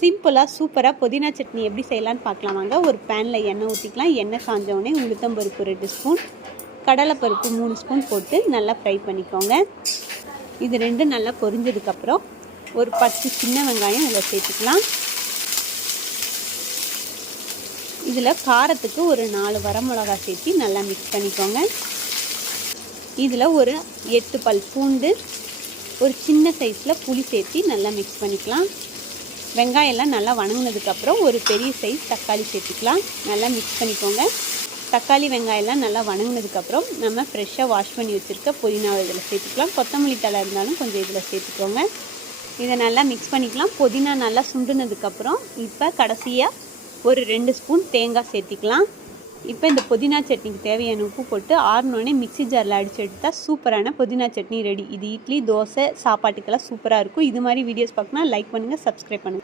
சிம்பிளாக சூப்பராக புதினா சட்னி எப்படி செய்யலான்னு பார்க்கலாம் வாங்க. ஒரு பேனில் எண்ணெய் ஊற்றிக்கலாம். எண்ணெய் காஞ்சவுடனே உளுத்தம்பருப்பு 2 ஸ்பூன், கடலைப்பருப்பு 3 ஸ்பூன் போட்டு நல்லா ஃப்ரை பண்ணிக்கோங்க. இது ரெண்டும் நல்லா பொரிஞ்சதுக்கப்புறம் ஒரு 10 சின்ன வெங்காயம் இதில் சேர்த்துக்கலாம். இதில் காரத்துக்கு ஒரு 4 வரமிளகா சேர்த்து நல்லா மிக்ஸ் பண்ணிக்கோங்க. இதில் ஒரு 8 பல் பூண்டு, ஒரு சின்ன சைஸில் புளி சேர்த்து நல்லா மிக்ஸ் பண்ணிக்கலாம். வெங்காயம்லாம் நல்லா வணங்கினதுக்கப்புறம் ஒரு பெரிய சைஸ் தக்காளி சேர்த்துக்கலாம். நல்லா மிக்ஸ் பண்ணிக்கோங்க. தக்காளி வெங்காயம்லாம் நல்லா வணங்கினதுக்கப்புறம் நம்ம ஃப்ரெஷ்ஷாக வாஷ் பண்ணி வச்சுருக்க புதினாவை இதில் சேர்த்துக்கலாம். கொத்தமல்லி தழை இருந்தாலும் கொஞ்சம் இதில் சேர்த்துக்கோங்க. இதை நல்லா மிக்ஸ் பண்ணிக்கலாம். புதினா நல்லா சுண்டுனதுக்கப்புறம் இப்போ கடைசியாக ஒரு 2 ஸ்பூன் தேங்காய் சேர்த்திக்கலாம். இப்போ இந்த புதினா சட்னிக்கு தேவையான உப்பு போட்டு ஆறினோடனே மிக்ஸி ஜாரில் அடித்து எடுத்தால் சூப்பரான புதினா சட்னி ரெடி. இது இட்லி, தோசை, சாப்பாட்டுக்கெல்லாம் சூப்பராக இருக்கும். இது மாதிரி வீடியோஸ் பார்க்கணுன்னா லைக் பண்ணுங்கள், சப்ஸ்கிரைப் பண்ணுங்கள்.